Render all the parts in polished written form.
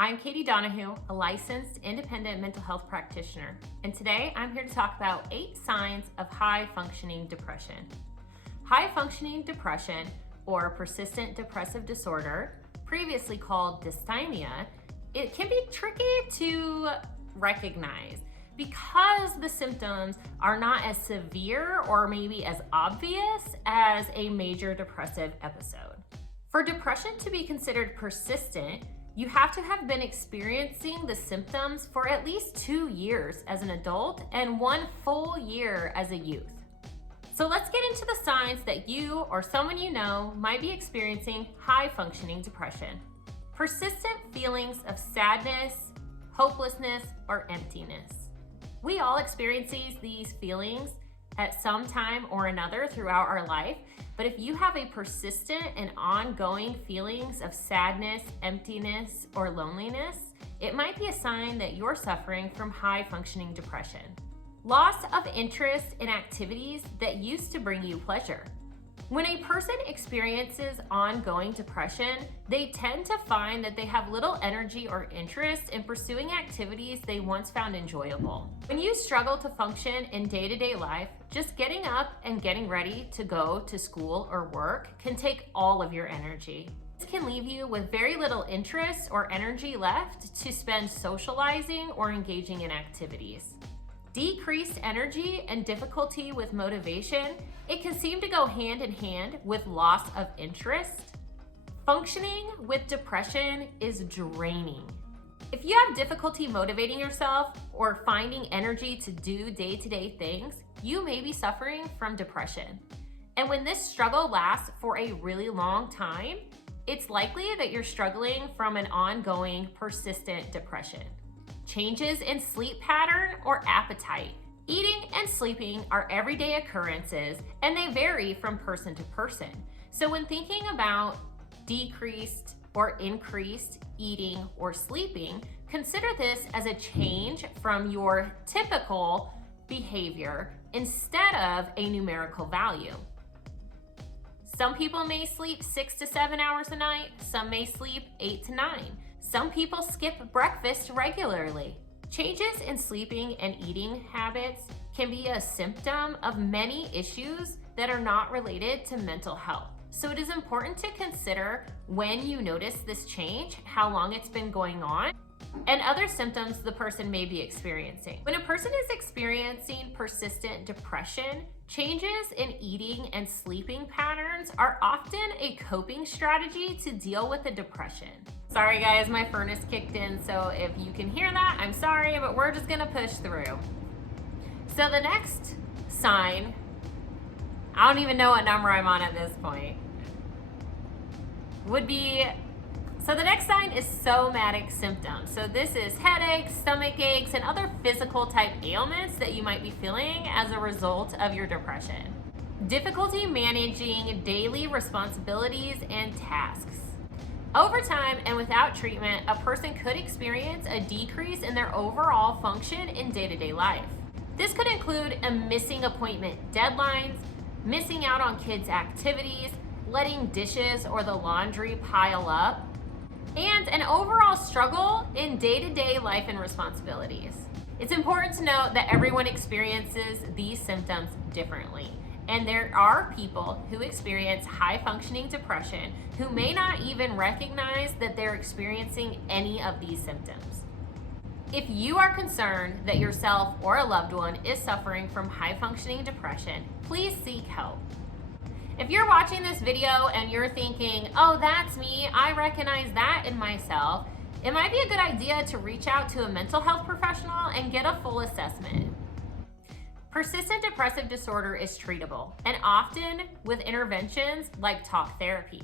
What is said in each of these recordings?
I'm Katie Donahoo, a licensed independent mental health practitioner, and today I'm here to talk about 8 signs of high-functioning depression. High-functioning depression, or persistent depressive disorder, previously called dysthymia, it can be tricky to recognize because the symptoms are not as severe or maybe as obvious as a major depressive episode. For depression to be considered persistent, you have to have been experiencing the symptoms for at least 2 years as an adult and 1 full year as a youth. So let's get into the signs that you or someone you know might be experiencing high-functioning depression. Persistent feelings of sadness, hopelessness, or emptiness. We all experience these feelings at some time or another throughout our life, but if you have a persistent and ongoing feelings of sadness, emptiness, or loneliness, it might be a sign that you're suffering from high-functioning depression. Loss of interest in activities that used to bring you pleasure. When a person experiences ongoing depression, they tend to find that they have little energy or interest in pursuing activities they once found enjoyable. When you struggle to function in day-to-day life, just getting up and getting ready to go to school or work can take all of your energy. This can leave you with very little interest or energy left to spend socializing or engaging in activities. Decreased energy and difficulty with motivation, it can seem to go hand in hand with loss of interest. Functioning with depression is draining. If you have difficulty motivating yourself or finding energy to do day-to-day things, you may be suffering from depression. And when this struggle lasts for a really long time, it's likely that you're struggling from an ongoing, persistent depression. Changes in sleep pattern or appetite. Eating and sleeping are everyday occurrences and they vary from person to person. So when thinking about decreased or increased eating or sleeping, consider this as a change from your typical behavior instead of a numerical value. Some people may sleep 6 to 7 hours a night, some may sleep 8 to 9. Some people skip breakfast regularly. Changes in sleeping and eating habits can be a symptom of many issues that are not related to mental health. So it is important to consider when you notice this change, how long it's been going on, and other symptoms the person may be experiencing. When a person is experiencing persistent depression, changes in eating and sleeping patterns are often a coping strategy to deal with the depression. Sorry guys, my furnace kicked in, so if you can hear that, I'm sorry, but we're just gonna push through. So the next sign, I don't even know what number I'm on at this point, would be, so the next sign is somatic symptoms. So this is headaches, stomach aches, and other physical type ailments that you might be feeling as a result of your depression. Difficulty managing daily responsibilities and tasks. Over time and without treatment, a person could experience a decrease in their overall function in day-to-day life. This could include missing appointment deadlines, missing out on kids' activities, letting dishes or the laundry pile up, and an overall struggle in day-to-day life and responsibilities. It's important to note that everyone experiences these symptoms differently. And there are people who experience high-functioning depression who may not even recognize that they're experiencing any of these symptoms. If you are concerned that yourself or a loved one is suffering from high-functioning depression, please seek help. If you're watching this video and you're thinking, oh, that's me, I recognize that in myself, it might be a good idea to reach out to a mental health professional and get a full assessment. Persistent depressive disorder is treatable, and often with interventions like talk therapy.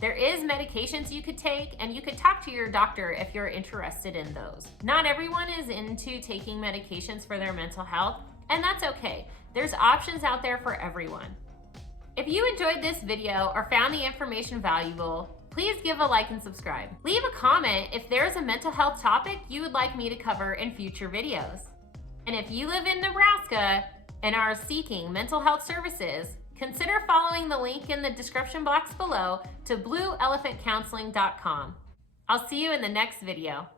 There is medications you could take, and you could talk to your doctor if you're interested in those. Not everyone is into taking medications for their mental health, and that's okay. There's options out there for everyone. If you enjoyed this video or found the information valuable, please give a like and subscribe. Leave a comment if there's a mental health topic you would like me to cover in future videos. And if you live in Nebraska and are seeking mental health services, consider following the link in the description box below to blueelephantcounseling.com. I'll see you in the next video.